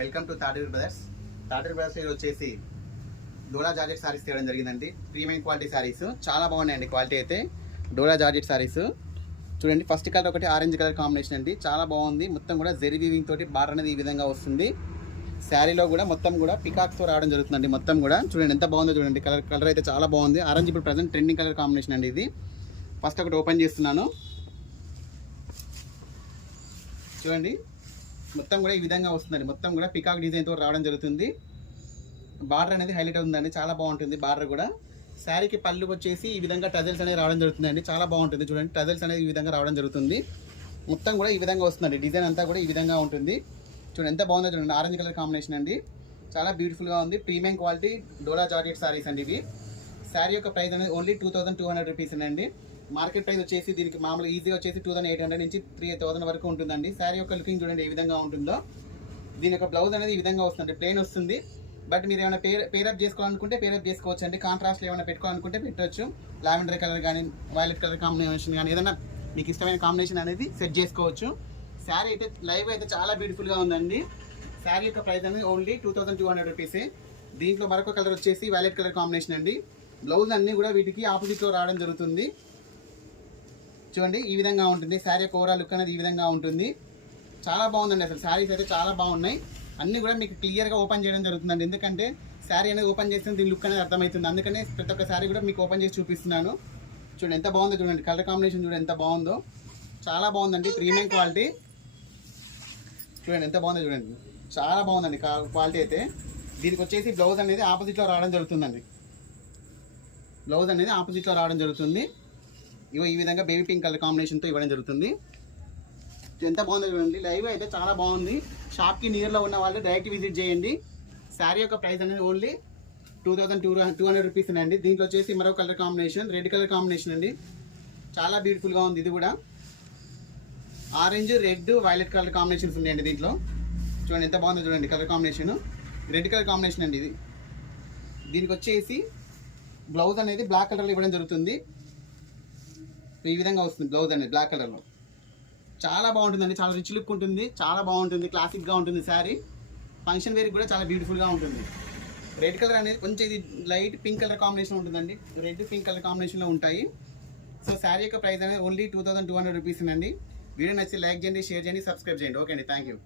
Welcome to Taduri brothers. Taduri brothers వచ్చేసి డోలా georgette saris తేవడం జరిగిందండి. ప్రీమియం క్వాలిటీ సారీస్ చాలా బాగున్నాయండి. క్వాలిటీ అయితే డోలా జార్జెట్ సారీస్ చూడండి. ఫస్ట్ కలర్ ఒకటి ఆరెంజ్ కలర్ కాంబినేషన్ అండి, చాలా బాగుంది. మొత్తం కూడా జెరీ వీవింగ్ తోటి బార్డర్ అనేది ఈ విధంగా వస్తుంది. శారీలో కూడా మొత్తం కూడా పికాక్స్తో రావడం జరుగుతుందండి. మొత్తం కూడా చూడండి ఎంత బాగుందో చూడండి. కలర్ అయితే చాలా బాగుంది. ఆరెంజ్ ఇప్పుడు ప్రజెంట్ ట్రెండింగ్ కలర్ కాంబినేషన్ అండి ఇది. ఫస్ట్ ఒకటి ఓపెన్ చేస్తున్నాను చూడండి. మొత్తం కూడా ఈ విధంగా వస్తుందండి. మొత్తం కూడా పికాక్ డిజైన్తో రావడం జరుగుతుంది. బార్డర్ అనేది హైలైట్ అవుతుందండి, చాలా బాగుంటుంది. బార్డర్ కూడా శారీకి పళ్ళు వచ్చేసి ఈ విధంగా టజల్స్ అనేది రావడం జరుగుతుందండి, చాలా బాగుంటుంది. చూడండి టజల్స్ అనేది ఈ విధంగా రావడం జరుగుతుంది. మొత్తం కూడా ఈ విధంగా వస్తుందండి. డిజైన్ అంతా కూడా ఈ విధంగా ఉంటుంది. చూడండి ఎంత బాగుందో చూడండి. ఆరెంజ్ కలర్ కాంబినేషన్ అండి, చాలా బ్యూటిఫుల్గా ఉంది. ప్రీమియం క్వాలిటీ డోలా జార్జెట్ సారీస్ అండి ఇవి. శారీ యొక్క ప్రైస్ అనేది ఓన్లీ 2200 రూపీస్ అండి. మార్కెట్ ప్రైస్ వచ్చేసి దీనికి మామూలు ఈజీగా వచ్చేసి 2800 నుంచి 3000 వరకు ఉంటుందండి. శారీ యొక్క లుకింగ్ చూడండి ఏ విధంగా ఉంటుందో. దీని యొక్క బ్లౌజ్ అనేది ఈ విధంగా వస్తుంది, ప్లెయిన్ వస్తుంది. బట్ మీరు ఏమైనా పేరప్ చేసుకోవాలనుకుంటే పేరప్ చేసుకోవచ్చు అండి. కాంట్రాస్ట్ ఏమైనా పెట్టుకోవాలనుకుంటే పెట్టవచ్చు. లావెండర్ కలర్ కానీ వైలెట్ కలర్ కాంబినేషన్ కానీ ఏదైనా మీకు ఇష్టమైన కాంబినేషన్ అనేది సెట్ చేసుకోవచ్చు. శారీ అయితే లైవ్ అయితే చాలా బ్యూటిఫుల్గా ఉందండి. శారీ యొక్క ప్రైస్ అనేది ఓన్లీ 2200 రూపీసే. దీంట్లో మరొక కలర్ వచ్చేసి వైలెట్ కలర్ కాంబినేషన్ అండి. బ్లౌజ్ అన్నీ కూడా వీటికి ఆపోజిట్లో రావడం జరుగుతుంది. చూడండి ఈ విధంగా ఉంటుంది. శారీ యొక్క ఓవరాల్ లుక్ అనేది ఈ విధంగా ఉంటుంది. చాలా బాగుందండి. అసలు శారీస్ అయితే చాలా బాగున్నాయి. అన్నీ కూడా మీకు క్లియర్గా ఓపెన్ చేయడం జరుగుతుందండి. ఎందుకంటే శారీ అనేది ఓపెన్ చేస్తే దీని లుక్ అనేది అర్థమవుతుంది. అందుకనే ప్రతి ఒక్క శారీ కూడా మీకు ఓపెన్ చేసి చూపిస్తున్నాను. చూడండి ఎంత బాగుందో చూడండి. కలర్ కాంబినేషన్ చూడండి ఎంత బాగుందో, చాలా బాగుందండి. ప్రీమియం క్వాలిటీ చూడండి ఎంత బాగుందో చూడండి, చాలా బాగుందండి క్వాలిటీ అయితే. దీనికి వచ్చేసి బ్లౌజ్ అనేది ఆపోజిట్లో రావడం జరుగుతుందండి. బ్లౌజ్ అనేది ఆపోజిట్లో రావడం జరుగుతుంది. ఇవో ఈ విధంగా బేబీ పింక్ కలర్ కాంబినేషన్తో ఇవ్వడం జరుగుతుంది. ఎంత బాగుందో చూడండి. లైవ్ అయితే చాలా బాగుంది. షాప్కి నియర్లో ఉన్న వాళ్ళు డైరెక్ట్ విజిట్ చేయండి. శారీ యొక్క ప్రైస్ అనేది ఓన్లీ 2200 రూపీస్ అండి. దీంట్లో వచ్చేసి మరో colour combination red colour combination అండి, చాలా బ్యూటిఫుల్గా ఉంది. ఇది కూడా orange red violet colour combinations ఉన్నాయండి దీంట్లో. చూడండి ఎంత బాగుందో చూడండి. Colour combination red colour combination అండి ఇది. దీనికి వచ్చేసి బ్లౌజ్ అనేది బ్లాక్ కలర్లో ఇవ్వడం జరుగుతుంది. ఈ విధంగా వస్తుంది బ్లౌజ్ అనేది బ్లాక్ కలర్లో. చాలా బాగుంటుందండి, చాలా రిచ్ లుక్ ఉంటుంది, చాలా బాగుంటుంది. క్లాసిక్గా ఉంటుంది శారీ. ఫంక్షన్ వేర్కి కూడా చాలా బ్యూటిఫుల్గా ఉంటుంది. రెడ్ కలర్ అనేది కొంచెం ఇది లైట్ పింక్ కలర్ కాంబినేషన్ ఉంటుందండి. రెడ్ పింక్ కలర్ కాంబినేషన్లో ఉంటాయి. సో శారీ యొక్క ప్రైస్ అనేది ఓన్లీ 2200 రూపీస్ అండి. వీడియో నచ్చి లైక్ చేయండి, షేర్ చేయండి, సబ్స్క్రైబ్ చేయండి. ఓకే అండి, థ్యాంక్ యూ.